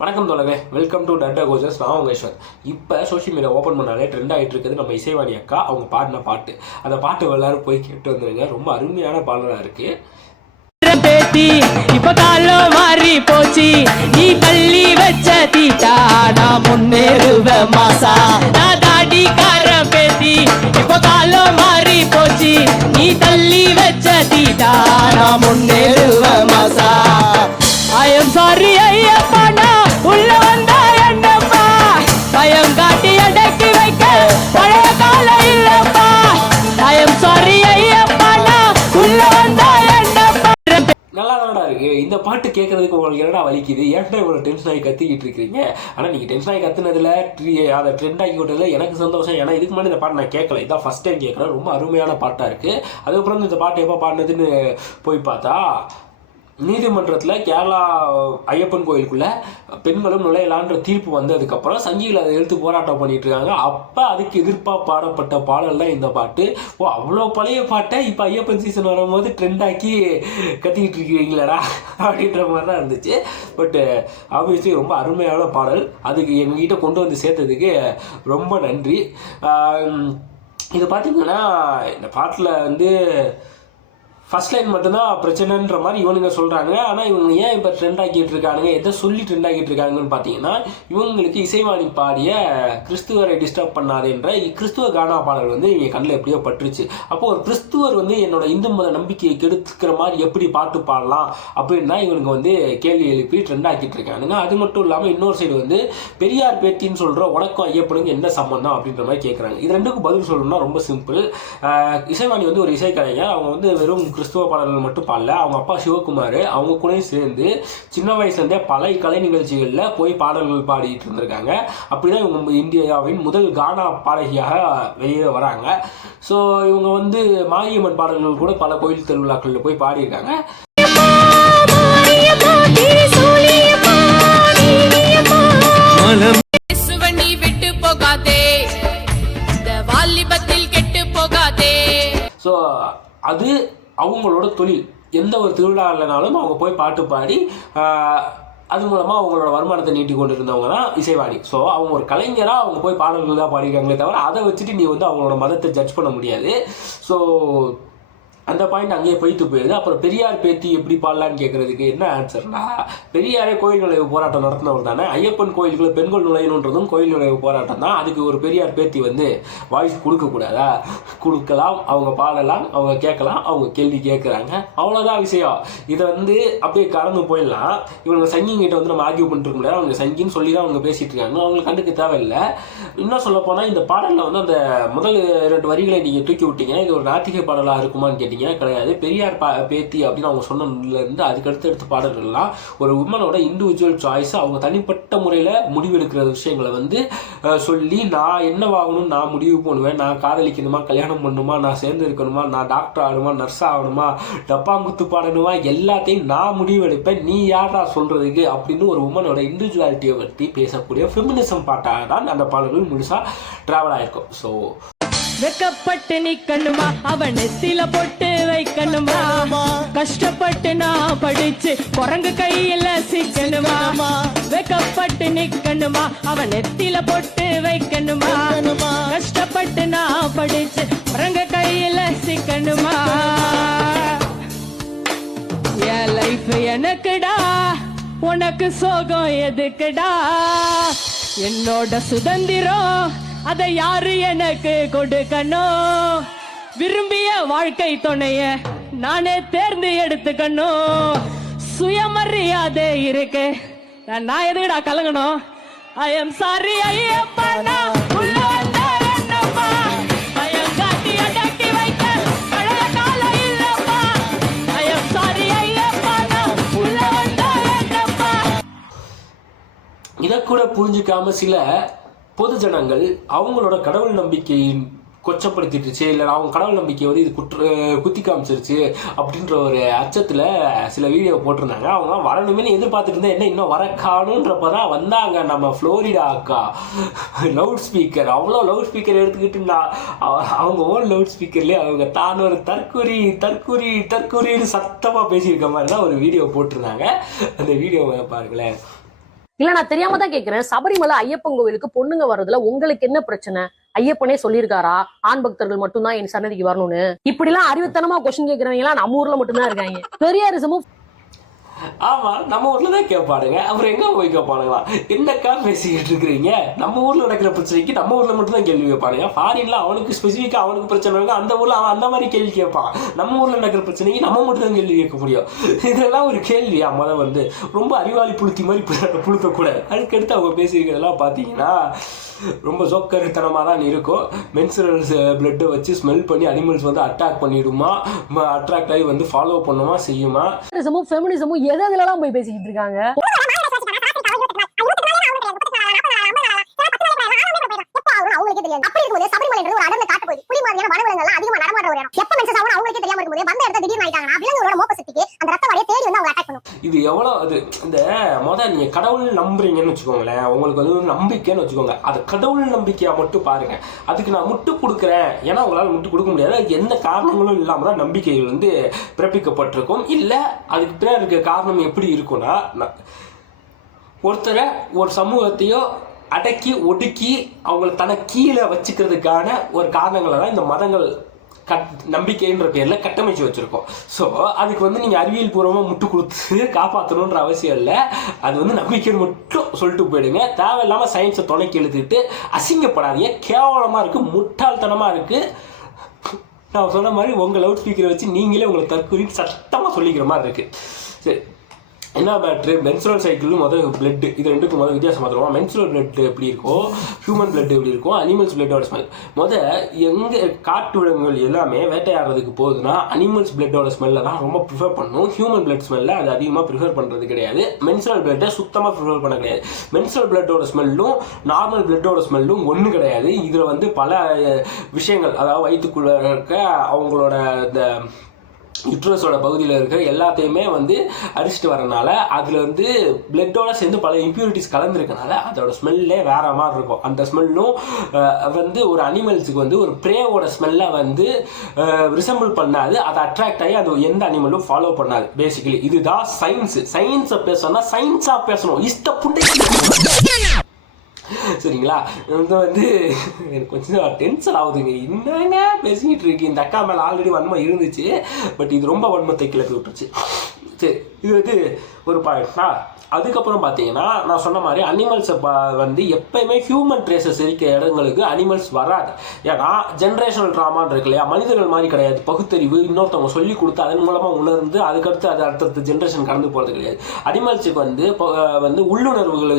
வணக்கம் தோழரே, welcome to ta-ta coaches. நான் உங்கள் ஈஸ்வர். இப்போ சோஷியல் மீடியா ஓப்பன் பண்ணாலே ட்ரெண்ட் ஆகிட்டு இருக்குது நம்ம இசைவாணி அக்கா அவங்க பாடின பாட்டு. அந்த பாட்டு எல்லாரும் போய் கேட்டு வந்துருங்க. ரொம்ப அருமையான பாடலாக இருக்கு. பேத்தி இப்ப காலம் மாறி போச்சு, நீ தள்ளி வச்ச தீட்டா நான் முன்னேறுவ மாசா. நான் தாடிக்கார பேத்தி இப்ப காலம் மாறி போச்சு, நீ தள்ளி வச்ச தீட்டா நான் முன்னேறுவ மாசா. I am sorry ஐயப்பா, நான் உள்ள வந்தா என்னப்பா, பயம் காட்டி அடக்கி வைக்க பழைய கால இல்லப்பா. I am sorry ஐயப்பா, நான் உள்ள வந்தா என்னப்பா. நல்லா தானடா இருக்கு. இந்த பாட்டு கேட்கறதுக்கு உங்களுக்கு என்னடா வலிக்குது? ஏன்டா இவ்வளோ டென்ஷன் ஆகி கத்திக்கிட்டு இருக்கிறீங்க? ஆனால் நீங்கள் டென்ஷன் ஆகி கத்துனதுல அதை ட்ரெண்ட் ஆகி விட்டதில் எனக்கு சந்தோஷம். ஏன்னா இதுக்கு முன்னாடி இந்த பாட்டு நான் கேட்கல, இதான் ஃபஸ்ட் டைம் கேட்குறேன். ரொம்ப அருமையான பாட்டாக இருக்குது. அதுக்கப்புறம் இந்த பாட்டு எப்போ பாடினதுன்னு போய் பார்த்தா நீதிமன்றத்தில் கேரளா ஐயப்பன் கோயிலுக்குள்ளே பெண்களும் நுழையலான்ற தீர்ப்பு வந்ததுக்கப்புறம் சங்கிகள் அதை எடுத்து போராட்டம் பண்ணிட்டு இருக்காங்க. அப்போ அதுக்கு எதிர்ப்பாக பாடப்பட்ட பாடல் தான் இந்த பாட்டு. அவ்வளோ பழைய பாட்டை இப்போ ஐயப்பன் சீசன் வரும்போது ட்ரெண்டாக்கி கத்திக்கிட்டு இருக்கிறீங்களடா அப்படின்ற மாதிரி தான் இருந்துச்சு. பட் ஆப்வியஸ்லி ரொம்ப அருமையான பாடல். அதுக்கு எங்ககிட்ட கொண்டு வந்து சேர்த்ததுக்கு ரொம்ப நன்றி. இது பார்த்திங்கன்னா இந்த பாட்டில் ஃபர்ஸ்ட் லைன் மட்டும்தான் பிரச்சனைன்ற மாதிரி இவனுங்க சொல்கிறாங்க. ஆனால் இவங்க ஏன் இப்போ ட்ரெண்ட் ஆக்கிட்டு இருக்கானுங்க, எதை சொல்லி ட்ரெண்ட் ஆக்கிட்டு இருக்காங்கன்னு பார்த்தீங்கன்னா, இவங்களுக்கு இசைவாணி பாடிய கிறிஸ்துவரை டிஸ்டர்ப் பண்ணாதுன்ற கிறிஸ்துவ கானா பாடல் இவங்க கண்ணில் எப்படியோ பட்டுருச்சு. அப்போது ஒரு கிறிஸ்துவர் என்னோட இந்து மத நம்பிக்கையை கெடுத்துக்கிற மாதிரி எப்படி பாட்டு பாடலாம் அப்படின்னா இவனுக்கு கேள்வி எழுப்பி ட்ரெண்ட் ஆக்கிட்டு இருக்கானுங்க. அது மட்டும் இல்லாமல் இன்னொரு சைடு பெரியார் பேத்தின்னு சொல்கிற உனக்கும் ஐயப்பனுக்கு என்ன சம்பந்தம் அப்படின்ற மாதிரி கேட்குறாங்க. இது ரெண்டுக்கும் பதில் சொல்லணும்னா ரொம்ப சிம்பிள். இசைவாணி ஒரு இசைக்கலைஞர். அவங்க வெறும் கிறிஸ்துவ பாடல்கள் மட்டும் பாடல, அவங்க அப்பா சிவகுமார் அவங்க கூட சேர்ந்து சின்ன வயசுலேருந்தே பல கலை நிகழ்ச்சிகளில் போய் பாடல்கள் பாடிட்டு இருந்திருக்காங்க. அப்படிதான் இவங்க இந்தியாவின் முதல் கானா பாடகியாக வெளியே வராங்க. ஸோ இவங்க மாரியம்மன் பாடல்கள் கூட பல கோயில் திருவிழாக்களில் போய் பாடியிருக்காங்க. ஸோ அது அவங்களோட தொழில். எந்த ஒரு திருவிழா இல்லைனாலும் அவங்க போய் பாட்டு பாடி அது மூலமாக அவங்களோட வருமானத்தை நீட்டி கொண்டு இருந்தவங்க தான் இசைவாணி. ஸோ அவங்க ஒரு கலைஞராக அவங்க போய் பாடல்கள் தான் பாடிருக்காங்களே தவிர அதை வச்சுட்டு நீ அவங்களோட மதத்தை ஜட்ஜ் பண்ண முடியாது. ஸோ அந்த பாயிண்ட் அங்கேயே போயிட்டு போயிடுது. அப்புறம் பெரியார் பேத்தி எப்படி பாடலான்னு கேட்குறதுக்கு என்ன ஆன்சர்னா, பெரியாரே கோயில் நுழைவு போராட்டம் நடத்தினவர் தானே. ஐயப்பன் கோயிலுக்குள்ள பெண்கள் நுழையணுன்றதும் கோயில் நுழைவு போராட்டம் தான். அதுக்கு ஒரு பெரியார் பேத்தி வாய்ஸ் கொடுக்கக்கூடாதா? கொடுக்கலாம், அவங்க பாடலாம், அவங்க கேட்கலாம், அவங்க கேள்வி கேட்குறாங்க, அவ்வளோதான் விஷயம். இதை அப்படியே கடந்து போயிடலாம். இவங்க சங்கிங்கிட்ட நம்ம ஆர்கியூ பண்ணிட்டு முடியாது. அவங்க சங்கின்னு சொல்லி தான் அவங்க பேசிட்டு இருக்காங்க, அவங்களுக்கு கண்டுக்க தேவையில்லை. இன்னும் சொல்ல போனால் இந்த பாடலில் அந்த முதல் 2 வரிகளை நீங்கள் தூக்கி விட்டீங்க, இது ஒரு நாத்திகை பாடலாக இருக்குமான்னு கேட்டீங்க. கிடையாது. பெரியார் பேத்தி அப்படின்னு அவங்க சொன்னதுலேருந்து அதுக்கடுத்து எடுத்த பாடல்கள்லாம் ஒரு உமனோட இண்டிவிஜுவல் சாய்ஸ், அவங்க தனிப்பட்ட முறையில் முடிவெடுக்கிற விஷயங்களை சொல்லி நான் என்னவாகணும், நான் முடிவு பண்ணுவேன், நான் காதலிக்கணுமா, கல்யாணம் பண்ணணுமா, நான் சேர்ந்து இருக்கணுமா, நான் டாக்டர் ஆகணுமா, நர்ஸ் ஆகணுமா, டப்பாங்குத்து பாடணுமா, எல்லாத்தையும் நான் முடிவெடுப்பேன், நீ யாரா சொல்றதுக்கு அப்படின்னு ஒரு உமனோட இண்டிவிஜுவாலிட்டியை பற்றி பேசக்கூடிய ஃபெமினிசம் பாட்டாக தான் அந்த பாடல்கள் முழுசாக ட்ராவல் ஆயிருக்கும். ஸோ வெக்கப்பட்டு நிக்கணுமா, அவன் நெத்தில போட்டு வைக்கணுமா, கஷ்டப்பட்டு நான் படிச்சு குரங்கு கையில சிக்கணுமா, வெக்கப்பட்டு நிக்கணுமா, அவன் நெத்தில போட்டு வைக்கணுமா, கஷ்டப்பட்டு நான் படிச்சு குரங்கு கையில சிக்கணுமா. என் லைஃப் எனக்குடா, உனக்கு சோகம் எதுக்குடா, என்னோட சுதந்திரம் அதை யாரு எனக்கு கொடுக்கணும், விரும்பிய வாழ்க்கை துணைய நானே தேர்ந்து எடுத்துக்கணும், சுயமரியாதை இருக்கு, நான் எதுக்குடா கலங்கணும். ஐ எம் சாரி ஐயப்பா, நான் உள்ள வந்த என்னப்பா, பயம் காட்டி அடக்கி வைக்க பழைய கால இல்லப்பா. ஐ எம் சாரி ஐயப்பா, நான் உள்ள வந்த என்னப்பா. இதை கூட புரிஞ்சுக்காம சில பொது ஜனங்கள் அவங்களோட கடவுள் நம்பிக்கையின் கொச்சப்படுத்திடுச்சு, இல்லை அவங்க கடவுள் நம்பிக்கையை இது குத்தி காமிச்சிருச்சு அப்படின்ற ஒரு அச்சத்தில் சில வீடியோ போட்டிருந்தாங்க. அவங்க வரணுமே எதிர்பார்த்துட்டு இருந்தா என்ன இன்னும் வர காணுன்றப்ப தான் வந்தாங்க நம்ம ஃப்ளோரிடா அக்கா. லவுட் ஸ்பீக்கர், அவ்வளோ லவுட் ஸ்பீக்கர் எடுத்துக்கிட்டு அவங்க ஓன் லவுட் ஸ்பீக்கர்லேயே அவங்க தான் ஒரு தற்குறி தற்குறி தற்குறின்னு சத்தமாக பேசியிருக்க மாதிரி தான் ஒரு வீடியோ போட்டிருந்தாங்க. அந்த வீடியோவை பாருங்களேன். இல்ல நான் தெரியாம தான் கேக்குறேன். சபரிமலை ஐயப்பன் கோவிலுக்கு பொண்ணுங்க வர்றதுல உங்களுக்கு என்ன பிரச்சனை? ஐயப்பனே சொல்லியிருக்காரா ஆண் பக்தர்கள் மட்டும்தான் என் சன்னதிக்கு வரணும்னு? இப்படி எல்லாம் அறிவுத்தனமா கொஸ்டின் கேக்குறவங்க எல்லாம் நம்ம ஊர்ல மட்டும்தான் இருக்காங்க. பெரியாரிசமும் ஆமா, நம்ம ஊர்ல தான் கேட்பானுங்க. அப்புறம் எங்க போய் கேட்பானுங்களா? என்னக்கா பேசிக்கிட்டு இருக்கிறீங்க? நம்ம ஊர்ல நடக்கிற பிரச்சனைக்கு நம்ம ஊர்ல மட்டும் தான் கேள்வி கேட்பானுங்க. ஃபாரின்ல அவனுக்கு ஸ்பெசிஃபிக்கா அவனுக்கு பிரச்சனை இருக்கு, அந்த ஊர்ல அவன் அந்த மாதிரி கேள்வி கேட்பான். நம்ம ஊர்ல நடக்கிற பிரச்சனைக்கு நம்ம மட்டும் தான் கேள்வி கேட்க முடியும். இதெல்லாம் ஒரு கேள்வியா? முதல் வந்து ரொம்ப அறிவாளி புளுத்தி மாதிரி புளுத்தக்கூடாது. அதுக்கடுத்து அவங்க பேசியிருக்கிறதெல்லாம் பார்த்தீங்கன்னா ரொம்ப சொக்கருத்தனமாக தான் இருக்கும். மென்சுரல்ஸ் பிளட்டை வச்சு ஸ்மெல் பண்ணி அனிமல்ஸ் வந்து அட்டாக் பண்ணிடுமா, அட்ராக்ட் ஆகி வந்து ஃபாலோ பண்ணுமா, செய்யுமா? ஃபெமினிசமும் எதெல்லாம் போய் பேசிக்கிட்டு இருக்காங்க. இது எவ்வளவு அது இந்த முதல் நீங்க கடவுள் நம்புறீங்கன்னு வச்சுக்கோங்களேன், உங்களுக்கு வந்து ஒரு நம்பிக்கைன்னு வச்சுக்கோங்க. அது கடவுள் நம்பிக்கையா மட்டும் பாருங்க. அதுக்கு நான் முட்டு கொடுக்குறேன், ஏன்னா உங்களால் முட்டு கொடுக்க முடியாது. அதுக்கு எந்த காரணங்களும் இல்லாம தான் நம்பிக்கைகள் வந்து பிறப்பிக்கப்பட்டிருக்கும். இல்ல அதுக்கு பின்னாடி இருக்க காரணம் எப்படி இருக்கும்னா, ஒருத்தரை ஒரு சமூகத்தையோ அடக்கி ஒடுக்கி அவங்களை தனக்கு கீழே வச்சுக்கிறதுக்கான ஒரு காரணங்களை தான் இந்த மதங்கள் நம்பிக்கைன்ற பேரில் கட்டமைச்சு வச்சுருக்கோம். ஸோ அதுக்கு வந்து நீங்கள் அறிவியல் பூர்வமாக முட்டு கொடுத்து காப்பாற்றணுன்ற அவசியம் இல்லை. அது வந்து நம்பிக்கைன்னு மட்டும் சொல்லிட்டு போயிடுங்க. தேவையில்லாமல் சயின்ஸை துணைக்கி எழுதிட்டு அசிங்கப்படாதீங்க. கேவலமாக இருக்குது, முட்டாள்தனமாக இருக்குது. நான் சொன்ன மாதிரி உங்கள் லவுட் ஸ்பீக்கரை வச்சு நீங்களே உங்களை தற்கொலை சட்டமாக சொல்லிக்கிற மாதிரி இருக்குது. சரி, என்ன மேட்ரு? மென்சுரல் சைக்கிள் முதல் பிளட், இது ரெண்டுக்கும் முதல் வித்தியாசம் பார்த்துருவோம். மென்சுரல் பிளட் எப்படி இருக்கும், ஹியூமன் பிளட் எப்படி இருக்கும், அனிமல்ஸ் பிளட்டோட ஸ்மெல். எங்கே காட்டு விலங்குகள் எல்லாமே வேட்டையாடுறதுக்கு போகுதுன்னா அனிமல்ஸ் பிளட்டோட ஸ்மெல்ல தான் ரொம்ப ப்ரிஃபர் பண்ணும். ஹியூமன் பிளட் ஸ்மெல்ல அது அதிகமாக ப்ரிஃபர் பண்ணுறது கிடையாது. மென்சுரல் பிளட்டை சுத்தமாக ப்ரிஃபர் பண்ண கிடையாது. மென்சுரல் பிளட்டோட ஸ்மெல்லும் நார்மல் பிளட்டோட ஸ்மெல்லும் ஒன்று கிடையாது. இதில் வந்து பல விஷயங்கள், அதாவது வயிற்றுக்குள்ளே இருக்க அவங்களோட இந்த யுட்ரஸோட பகுதியில் இருக்கிற எல்லாத்தையுமே வந்து அடிச்சுட்டு வரனால அதில் வந்து பிளட்டோட சேர்ந்து பல இம்ப்யூரிட்டிஸ் கலந்துருக்கனால அதோட ஸ்மெல்லே வேற மாதிரி இருக்கும். அந்த ஸ்மெல்லும் வந்து ஒரு அனிமல்ஸுக்கு வந்து ஒரு ப்ரேவோட ஸ்மெல்லை வந்து ரிசம்பிள் பண்ணாது. அதை அட்ராக்ட் ஆகி அது எந்த அனிமலும் ஃபாலோ பண்ணாது. பேசிக்கலி இதுதான் சயின்ஸு. சயின்ஸை பேசணும்னா சயின்ஸாக பேசணும். இஷ்ட புண்டை சரிங்களா? இது வந்து எனக்கு கொஞ்சம் டென்ஷன் ஆகுதுங்க. என்னங்க பேசிக்கிட்டு இருக்கு? இந்த அக்கா மேலே ஆல்ரெடி வன்மம் இருந்துச்சு, பட் இது ரொம்ப வன்மத்தை கிளப்பி விட்டுருச்சு. சரி, இது வந்து ஒரு பாயிண்ட்னா. அதுக்கப்புறம் பார்த்தீங்கன்னா நான் சொன்ன மாதிரி அனிமல்ஸை வந்து எப்பயுமே ஹியூமன் ட்ரேசஸ் இருக்கிற இடங்களுக்கு அனிமல்ஸ் வராது. ஏன்னா ஜென்ரேஷனல் ட்ராமான்னு இருக்கு இல்லையா? மனிதர்கள் மாதிரி கிடையாது. பகுத்தறிவு இன்னொருத்தவங்க சொல்லி கொடுத்து அதன் மூலமாக உணர்ந்து அதுக்கடுத்து அது அடுத்தடுத்த ஜென்ரேஷன் கடந்து போகிறது கிடையாது. அனிமல்ஸுக்கு வந்து உள்ளுணர்வுகளை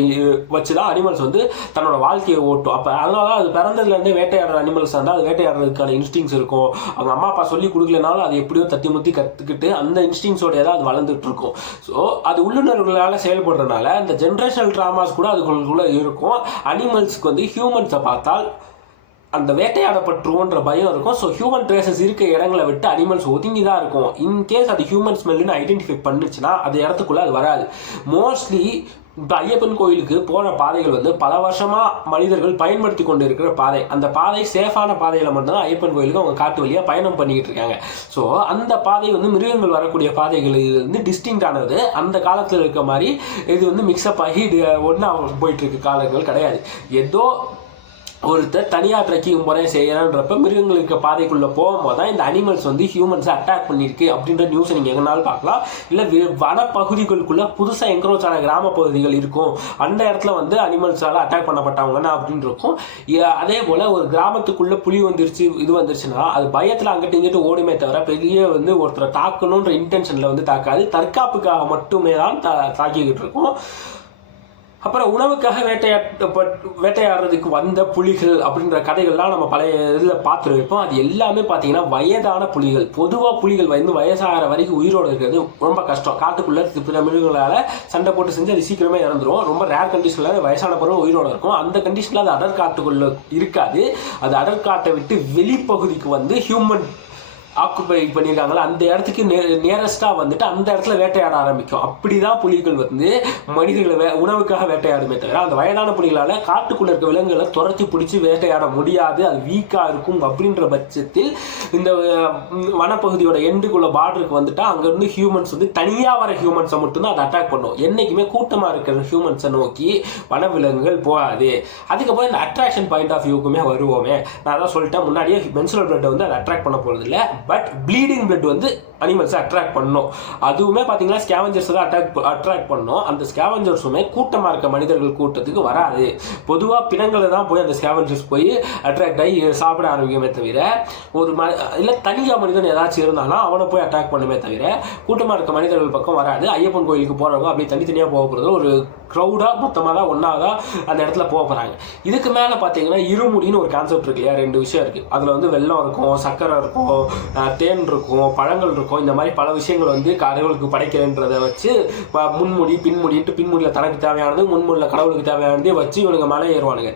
வச்சு தான் அனிமல்ஸ் வந்து தன்னோட வாழ்க்கையை ஓட்டும். அப்போ அதனால தான் அது பிறந்ததுலேருந்தே வேட்டையாடுற அனிமல்ஸ் இருந்தால் அது வேட்டையாடுறதுக்கான இன்ஸ்டிங்ஸ் இருக்கும். அவங்க அம்மா அப்பா சொல்லி கொடுக்கலனாலும் அது எப்படியோ தத்தி முத்தி கற்றுக்கிட்டு அந்த இன்ஸ்டிங்ஸோட தான் அது வளர்ந்துட்டு இருக்கும். ஸோ அது உள்ளுணர்வுகளால் செயல்படுறதுனால இந்த ஜென்ரேஷனல் ட்ராமாஸ் கூட அதுக்குள்ள இருக்கும். அனிமல்ஸ்க்கு வந்து ஹியூமன்ஸை பார்த்தால் அந்த வேட்டையாடப்பட்டுருவோன்ற பயம் இருக்கும். ஸோ ஹியூமன் ட்ரேசஸ் இருக்க இடங்களை விட்டு அனிமல்ஸ் ஒதுங்கி தான் இருக்கும். இன்கேஸ் அது ஹியூமன் ஸ்மெல்லுன்னு ஐடென்டிஃபை பண்ணுச்சுன்னா அது இடத்துக்குள்ளே அது வராது. மோஸ்ட்லி இப்போ ஐயப்பன் கோயிலுக்கு போகிற பாதைகள் வந்து பல வருஷமாக மனிதர்கள் பயன்படுத்தி கொண்டு இருக்கிற பாதை. அந்த பாதை சேஃபான பாதையில் மட்டும்தான் ஐயப்பன் கோயிலுக்கு அவங்க காட்டு வழியாக பயணம் பண்ணிக்கிட்டு இருக்காங்க. ஸோ அந்த பாதை வந்து மிருகங்கள் வரக்கூடிய பாதைகள் வந்து டிஸ்டிங்க் ஆனது. அந்த காலத்தில் இருக்க மாதிரி இது வந்து மிக்சப் ஆகி ஒன்றா போயிட்டுருக்கு காலங்கள் கிடையாது. ஏதோ ஒருத்தர் தனியாக ட்ரெக்கிங் முறை செய்யறான்றப்ப மிருகங்களுக்கு பாதைக்குள்ளே போகும்போது தான் இந்த அனிமல்ஸ் வந்து ஹியூமன்ஸை அட்டாக் பண்ணியிருக்கு அப்படின்ற நியூஸை நீங்கள் எங்கனாலும் பார்க்கலாம். இல்லை வனப்பகுதிகளுக்குள்ளே புதுசாக என்க்ரோச் ஆன கிராம பகுதிகள் இருக்கும், அந்த இடத்துல வந்து அனிமல்ஸால் அட்டாக் பண்ணப்பட்டவங்கன்னா அப்படின்னு இருக்கும். அதே போல் ஒரு கிராமத்துக்குள்ளே புலி வந்துருச்சு இது வந்துருச்சுன்னா அது பயத்தில் அங்கிட்டு இங்கிட்டு ஓடுமே தவிர பெரிய வந்து ஒருத்தரை தாக்கணுன்ற இன்டென்ஷனில் வந்து தாக்காது. தற்காப்புக்காக மட்டுமே தான் தாக்கிக்கிட்டு இருக்கும். அப்புறம் உணவுக்காக வேட்டையாடுறதுக்கு வந்த புலிகள் அப்படின்ற கதைகள்லாம் நம்ம பழைய இதில் பார்த்துருப்போம். அது எல்லாமே பார்த்தீங்கன்னா வயதான புலிகள். பொதுவாக புலிகள் வந்து வயசாகிற வரைக்கும் உயிரோடு இருக்கிறது ரொம்ப கஷ்டம். காட்டுக்குள்ளே பிற மிருகங்களால் சண்டை போட்டு செஞ்சு அது சீக்கிரமே இறந்துடும். ரொம்ப ரேர் கண்டிஷனில் வயசான பிறகு உயிரோடு இருக்கும். அந்த கண்டிஷனில் அது அடற்காட்டுக்குள்ளே இருக்காது. அது அடற்காட்டை விட்டு வெளிப்பகுதிக்கு வந்து ஹியூமன் ஆக்குபை பண்ணியிருக்காங்களா அந்த இடத்துக்கு நியரஸ்டாக வந்துட்டு அந்த இடத்துல வேட்டையாட ஆரம்பிக்கும். அப்படிதான் புலிகள் வந்து மனிதர்களை உணவுக்காக வேட்டையாடுமே தவிர அந்த வயதான புலிகளால் காட்டுக்குள்ள இருக்க விலங்குகளை துரத்தி பிடிச்சி வேட்டையாட முடியாது, அது வீக்காக இருக்கும். அப்படின்ற பட்சத்தில் இந்த வனப்பகுதியோட எண்டுக்குள்ள பார்டருக்கு வந்துட்டா அங்கேருந்து ஹியூமன்ஸ் வந்து தனியாக வர ஹியூமன்ஸை மட்டும்தான் அதை அட்டாக் பண்ணும். என்றைக்குமே கூட்டமாக இருக்கிற ஹியூமன்ஸை நோக்கி வனவிலங்குகள் போகாது. அதுக்கப்புறம் இந்த அட்ராக்ஷன் பாயிண்ட் ஆஃப் வியூக்குமே வருவோமே. நான் தான் சொல்லிட்டேன் முன்னாடியே, மென்சுரல் பிளட் வந்து அதை அட்ராக்ட் பண்ண போகிறது இல்லை, பட் ப்ளீடிங் பிளட் வந்து அனிமல்ஸை அட்ராக்ட் பண்ணும். அதுவுமே பார்த்தீங்கன்னா ஸ்கேவஞ்சர்ஸ் தான் அட்ராக்ட் பண்ணும். அந்த ஸ்கேவஞ்சர்ஸுமே கூட்டமாக இருக்க மனிதர்கள் கூட்டத்துக்கு வராது. பொதுவாக பிணங்களை தான் போய் அந்த ஸ்கேவஞ்சர்ஸ் போய் அட்ராக்ட் ஆகி சாப்பிட ஆரம்பிக்குமே தவிர ஒரு இல்லை தனியாக மனிதன் ஏதாச்சும் இருந்தாலும் அவனை போய் அட்டாக் பண்ணுமே தவிர கூட்டமாக இருக்க மனிதர்கள் பக்கம் வராது. ஐயப்பன் கோயிலுக்கு போகிறவங்க அப்படியே தனித்தனியாக போக போகிறது ஒரு க்ரௌடாக மொத்தமாக தான் ஒன்றாக தான் அந்த இடத்துல போக போகிறாங்க. இதுக்கு மேலே பார்த்தீங்கன்னா இருமுடின்னு ஒரு கான்செப்ட் இருக்கு இல்லையா, 2 விஷயம் இருக்குது. அதில் வந்து வெல்லம் இருக்கும், சர்க்கரை இருக்கும், தேன் இருக்கும், பழங்கள் இருக்கும். இந்த மாதிரி பல விஷயங்கள் வந்து கடவுளுக்கு படைக்கிறன்றதை வச்சு முன்முடி பின்முடின்ட்டு பின்முடியில் தனக்கு தேவையானது முன்முடியில் கடவுளுக்கு தேவையானதே வச்சு இவனுங்க மேலே ஏறுவானுங்க.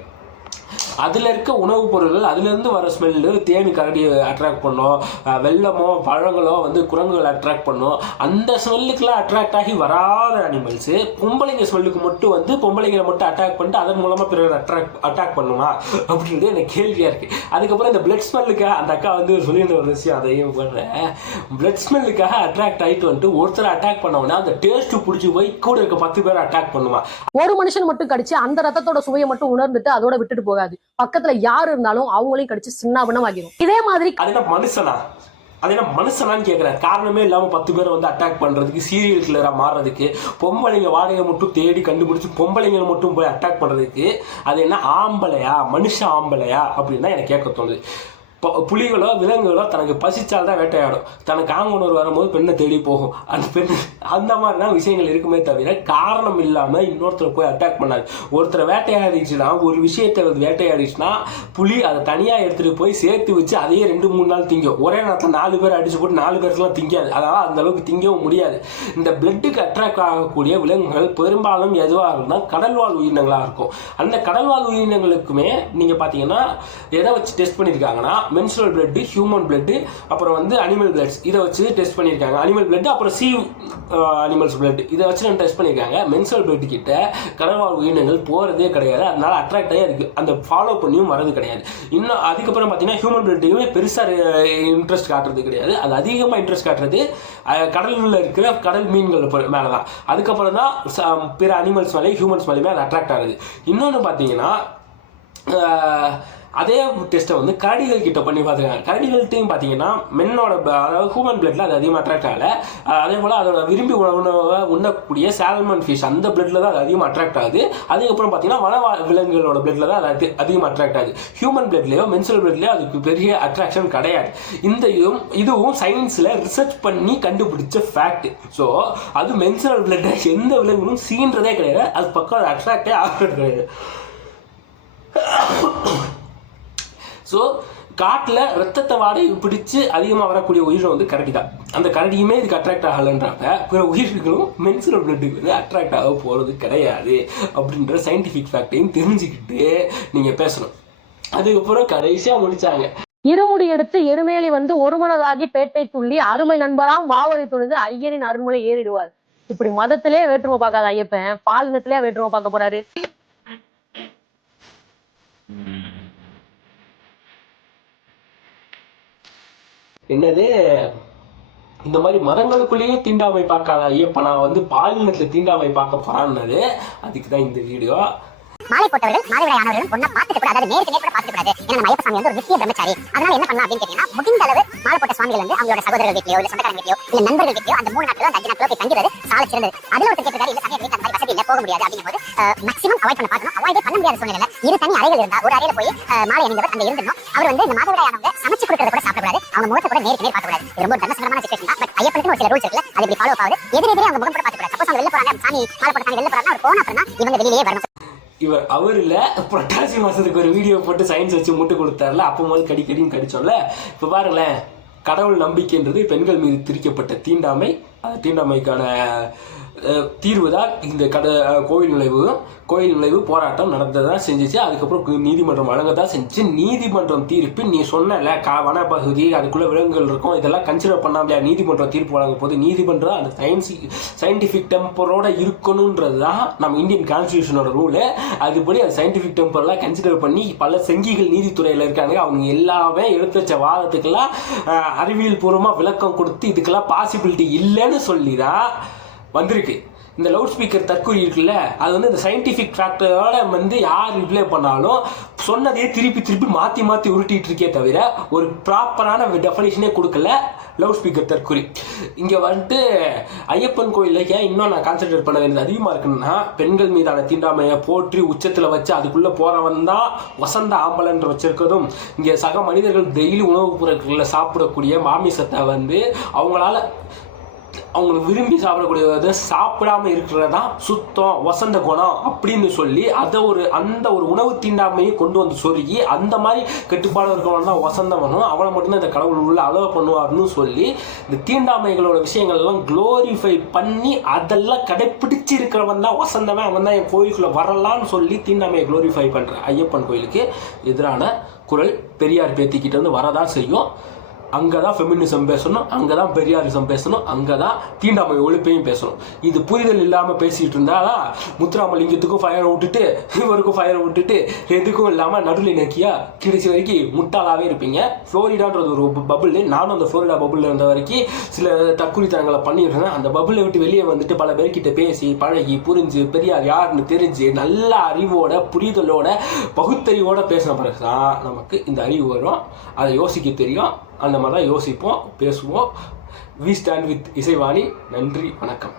அதில் இருக்க உணவுப் பொருட்கள் அதுலேருந்து வர ஸ்மெல்லு தேனி கரடி அட்ராக்ட் பண்ணும், வெள்ளமோ பழங்களோ வந்து குரங்குகளை அட்ராக்ட் பண்ணும். அந்த ஸ்மெல்லுக்கெல்லாம் அட்ராக்ட் ஆகி வராத அனிமல்ஸு பொம்பளைங்க ஸ்மெல்லுக்கு மட்டும் வந்து பொம்பளைங்களை மட்டும் அட்டாக் பண்ணிட்டு அதன் மூலமாக பிறகு அட்டாக் பண்ணுமா அப்படின்றது எனக்கு கேள்வியாக இருக்குது. அதுக்கப்புறம் இந்த பிளட் ஸ்மெல்லுக்காக அந்த அக்கா வந்து சொல்லியிருந்த ஒரு விஷயம் அதையும் பண்ணுறேன். பிளட் ஸ்மெல்லுக்காக அட்ராக்ட் ஆகிட்டு வந்துட்டு ஒருத்தர் அட்டாக் பண்ணோன்னா அந்த டேஸ்ட்டு பிடிச்சி போய் கூட இருக்க 10 பேர் அட்டாக் பண்ணுவான். ஒரு மனுஷன் மட்டும் கடிச்சு அந்த ரத்தத்தோட சுவையை மட்டும் உணர்ந்துட்டு அதோட விட்டுட்டு போகாது. பக்கத்துல யாரு இருந்தாலும் அவங்களையும் கடிச்சு சின்னாபின்னம் ஆகிடும். இதே மாதிரி அது என்ன மனுஷனான்னு கேட்குறேன். காரணமே இல்லாமல் 10 பேரை வந்து அட்டாக் பண்ணுறதுக்கு, சீரியல் கில்லராக மாறுறதுக்கு, பொம்பளைங்க வாடகை மட்டும் தேடி கண்டுபிடிச்சி பொம்பளைங்களை மட்டும் போய் அட்டாக் பண்ணுறதுக்கு அது என்ன ஆம்பளையா, மனுஷ ஆம்பளையா அப்படின்னு தான் எனக்கு கேட்க தோணுது. புலிகளோ விலங்குகளோ தனக்கு பசிச்சால்தான் வேட்டையாடும். தனக்கு ஆங்கொணர் வரும்போது பெண்ணை தேடி போகும். அந்த பெண் அந்த மாதிரிலாம் விஷயங்கள் இருக்குமே தவிர காரணம் இல்லாமல் இன்னொருத்தரை போய் அட்டாக் பண்ணாது. ஒருத்தரை வேட்டையாடிச்சுன்னா, ஒரு விஷயத்தை வேட்டையாடிச்சுன்னா புலி அதை தனியாக எடுத்துகிட்டு போய் சேர்த்து வச்சு அதையே 2-3 நாள் திங்கும். ஒரே நேரத்தில் 4 பேர் அடிச்சு போட்டு 4 பேருக்குலாம் திங்காது. அதனால் அந்த அளவுக்கு திங்கவும் முடியாது. இந்த பிளட்டுக்கு அட்ராக்ட் ஆகக்கூடிய விலங்குகள் பெரும்பாலும் எதுவாக இருந்தால் கடல்வாழ் உயிரினங்களாக இருக்கும். அந்த கடல்வாழ் உயிரினங்களுக்குமே நீங்கள் பார்த்தீங்கன்னா எதை வச்சு டெஸ்ட் பண்ணியிருக்காங்கன்னா மென்சுரல் பிளட், ஹியூமன் பிளட், அப்புறம் வந்து அனிமல் பிளட்ஸ் இதை வச்சு டெஸ்ட் பண்ணியிருக்காங்க. அனிமல் பிளட் அப்புறம் அனிமல்ஸ் பிளட் இதை வச்சு நான் டெஸ்ட் பண்ணியிருக்காங்க. மென்சுரல் பிளட் கிட்ட கடல்வாழ் உயிரினங்கள் போகிறதே கிடையாது. அதனால அட்ராக்ட் ஆகி அதுக்கு அந்த ஃபாலோ பண்ணியும் வரது கிடையாது. இன்னும் அதுக்கப்புறம் பார்த்தீங்கன்னா ஹியூமன் பிளட்டையுமே பெருசாக இன்ட்ரெஸ்ட் காட்டுறது கிடையாது. அது அதிகமாக இன்ட்ரெஸ்ட் காட்டுறது கடலில் இருக்கிற கடல் மீன்கள் மேலே தான். அதுக்கப்புறம் தான் பிற அனிமல்ஸ் மேலே ஹியூமன்ஸ் மேலேயுமே அது அட்ராக்ட் ஆகுது. இன்னொன்று பார்த்தீங்கன்னா அதே டெஸ்ட்டை வந்து கரடிகள் கிட்ட பண்ணி பார்த்துருக்காங்க. கரடிகள்கிட்டையும் பார்த்தீங்கன்னா மென்னோட அதாவது ஹியூமன் பிளட்டில் அது அதிகமாக அட்ராக்ட் ஆகலை. அதே போல் அதோட விரும்பி உணவை உண்ணக்கூடிய சால்மன் ஃபிஷ் அந்த பிளட்டில் தான் அது அதிகமாக அட்ராக்ட் ஆகுது. அதுக்கப்புறம் பார்த்தீங்கன்னா வன விலங்குகளோட பிளட்டில் தான் அது அதிகமாக அட்ராக்ட் ஆகுது. ஹியூமன் பிளட்லேயோ மென்சுரல் பிளட்லேயோ அதுக்கு பெரிய அட்ராக்ஷன் கிடையாது. இதுவும் சயின்ஸில் ரிசர்ச் பண்ணி கண்டுபிடிச்ச ஃபேக்ட். ஸோ அது மென்சுரல் பிளட்டை எந்த விலங்குகளும் சீன்றதே கிடையாது. அது பக்கம் அது அட்ராக்டே ஆகிறது கிடையாது. ஸோ காட்டில் ரத்தத்தை வாடகை பிடிச்சி அதிகமாக வரக்கூடிய உயிரினம் வந்து கரடி தான். அந்த கரடியுமே இதுக்கு அட்ராக்ட் ஆகலைன்றாங்க. பிற உயிர்களும் மென்சுரல் பிளட்டுக்கு வந்து அட்ராக்ட் ஆக போகிறது கிடையாது அப்படின்ற சயின்டிஃபிக் ஃபேக்டையும் தெரிஞ்சுக்கிட்டு நீங்கள் பேசணும். அதுக்கப்புறம் கடைசியாக முடிச்சாங்க. இருமுடி எடுத்து எருமேலி வந்து ஒருமனதாகி பேட்டை துள்ளி அருமை நண்பராம் வாவரை தொழுது ஐயனின் அருண்மொழி ஏறிடுவார். இப்படி மதத்திலே வேற்றுமை பார்க்காத ஐயப்பன் பாலினத்திலே வேற்றுமை பார்க்க போறாரு. என்னது இந்த மாதிரி மதங்களுக்குள்ளேயே தீண்டாமை பார்க்காத ஐயப்பனா வந்து பாலினத்தில் தீண்டாமை பார்க்க போறான்னது. அதுக்கு தான் இந்த வீடியோ. மாலை போட்டவர்கள் மாதவிடாயானவர்களும் ஒன்னா பார்த்துட்டு கூட, அதாவது நேருக்கு நேர் கூட பார்த்துட்டு கூடாது. ஏன்னா நம்ம ஐயப்ப சாமி வந்து ஒரு நித்திய பிரம்மச்சாரி. அதனால என்ன பண்ணலாம் அப்படின்னு கேட்டீங்கன்னா, முடிந்த அளவு மாலை போட்ட சுவாமிகள் வந்து அவங்களோட சகோதரர்கள் வீட்லயோ இல்ல சொந்தக்காரங்க வீட்லயோ இல்ல நண்பர்கள் வீட்லயோ அந்த 3 நாட்களோ 5 நாட்களோ போய் தங்கிறது சால சிறந்தது. அதுல ஒரு கேட்கிறாரு, இந்த சமயம் அந்த மாதிரி வசதி இல்ல, போக முடியாது அப்படிங்கும்போது மேக்ஸிமம் அவாய்ட் பண்ண பார்க்கணும். அவாய்ட் பண்ண முடியாத சூழ்நிலை 2 தனி அறைகள் இருந்தா ஒரு அறையில போய் மாலை அணிந்தவர் அங்க இருந்தோம். அவர் வந்து இந்த மாதவிடாயானவங்க சமைச்சு கொடுக்கறத கூட சாப்பிடக்கூடாது, அவங்க முகத்தை கூட நேருக்கு நேர் பார்க்கக்கூடாது. இது ரொம்ப தர்மசங்கரமான சிச்சுவேஷன் தான். பட் ஐயப்பனுக்கு ஒரு சில ரூல்ஸ் இருக்குல்ல, அது இப்படி ஃபாலோ ஆகுது. எதிரெதிரே அவங்க முகம் கூட பார்க்கக்கூடாது. சப்போஸ் அவங்க வெளில போறாங்க, சாமி மாலை போட்ட சாமி வெளில போறாங்க, அவர் போன அப்புறம் தான் இவங்க வெளியிலேயே வரணும். அவர் இல்லை புரட்டாசி மாதத்துக்கு ஒரு வீடியோ போட்டு சயின்ஸ் வச்சு முட்டு கொடுத்தாருல, அப்போ போது கடிக்கடின்னு கடிச்சோம்ல. இப்போ பாருங்களேன், கடவுள் நம்பிக்கைன்றது பெண்கள் மீது திரிக்கப்பட்ட தீண்டாமை. அந்த தீண்டாமைக்கான தீர்வு தான் இந்த கோயில் நுழைவு போராட்டம் நடந்ததான் செஞ்சிச்சு. அதுக்கப்புறம் நீதிமன்றம் வழங்க தான் செஞ்சு. நீதிமன்றம் தீர்ப்பு நீ சொன்னல வனப்பகுதி அதுக்குள்ள விலங்குகள் இருக்கும் இதெல்லாம் கன்சிடர் பண்ணாமலையா நீதிமன்றம் தீர்ப்பு வழங்க போது. நீதிமன்றம் அந்த சயின்டிஃபிக் டெம்பரோட இருக்கணுன்றது தான் நம்ம இந்தியன் கான்ஸ்டியூஷனோட ரூலு. அதுபடி அது சயின்டிஃபிக் டெம்பர்லாம் கன்சிடர் பண்ணி பல செங்கிகள் நீதித்துறையில் இருக்காங்க. அவங்க எல்லாமே எடுத்து வச்ச வாதத்துக்கெல்லாம் அறிவியல் பூர்வமாக விளக்கம் கொடுத்து இதுக்கெல்லாம் பாசிபிலிட்டி இல்லைன்னு சொல்லி தான் வந்திருக்கு. இந்த லவுட் ஸ்பீக்கர் தற்கொலை இருக்குல்ல அது வந்து இந்த சயின்டிஃபிக் ஃபேக்டரோட வந்து யார் ரிப்ளை பண்ணாலும் சொன்னதையே திருப்பி மாற்றி உருட்டிட்டு இருக்கே தவிர ஒரு ப்ராப்பரான டெஃபனிஷனே கொடுக்கல லவுட் ஸ்பீக்கர் தற்கொலை. இங்கே வந்துட்டு ஐயப்பன் கோயிலுக்கு ஏன் இன்னும் நான் கான்சென்ட்ரேட் பண்ண வேண்டியது அதிகமாக இருக்குன்னா பெண்கள் மீதான தீண்டாமையை போற்றி உச்சத்தில் வச்சு அதுக்குள்ளே போகிறவன் தான் வசந்த ஆம்பலன்ற வச்சிருக்கிறதும், இங்கே சக மனிதர்கள் டெய்லி உணவுப் பொருட்களில் சாப்பிடக்கூடிய மாமிசத்தை வந்து அவங்களுக்கு விரும்பி சாப்பிடக்கூடியது சாப்பிடாம இருக்கிறதான் சுத்தம் வசந்த குணம் அப்படின்னு சொல்லி அந்த ஒரு உணவு தீண்டாமையை கொண்டு வந்து சொருகி அந்த மாதிரி கட்டுப்பாடு இருக்கிறவன் தான் வசந்தவனும் அவனை மட்டும்தான் இந்த கடவுள் உள்ள அளவு பண்ணுவார்னு சொல்லி இந்த தீண்டாமைகளோட விஷயங்கள்லாம் குளோரிஃபை பண்ணி அதெல்லாம் கடைப்பிடிச்சு இருக்கிறவன் தான் வசந்தவன், அவன் தான் என் கோயிலுக்குள்ள வரலான்னு சொல்லி தீண்டாமையை குளோரிஃபை பண்ற ஐயப்பன் கோயிலுக்கு எதிரான குரல் பெரியார் பேத்திக்கிட்ட வந்து வரதான் செய்யும். அங்கே தான் ஃபெமினிசம் பேசணும், அங்கே தான் பெரியாரிசம் பேசணும், அங்கே தான் தீண்டாமை ஒழிப்பையும் பேசணும். இது புரிதல் இல்லாமல் பேசிகிட்டு இருந்தாலும் முத்துராமலிங்கத்துக்கும் ஃபயரை விட்டுட்டு இவருக்கும் ஃபயரை விட்டுட்டு எதுக்கும் இல்லாமல் நடுவில் நக்கியா கிடைச்சி வரைக்கும் முட்டாளாகவே இருப்பீங்க. ஃப்ளோரிடான்றது ஒரு பபுள், நானும் அந்த ஃப்ளோரிடா பபுளில் இருந்த வரைக்கும் சில தற்குறித்தனங்களை பண்ணிடுறேன். அந்த பபுளை விட்டு வெளியே வந்துட்டு பல பேர்கிட்ட பேசி பழகி புரிஞ்சு பெரியார் யாருன்னு தெரிஞ்சு நல்ல அறிவோட புரிதலோட பகுத்தறிவோட பேசின பிறகு தான் நமக்கு இந்த அறிவு வரும். அதை யோசிக்க தெரியும். அந்த மாதிரி தான் யோசிப்போம், பேசுவோம். We stand with Isaivani. நன்றி, வணக்கம்.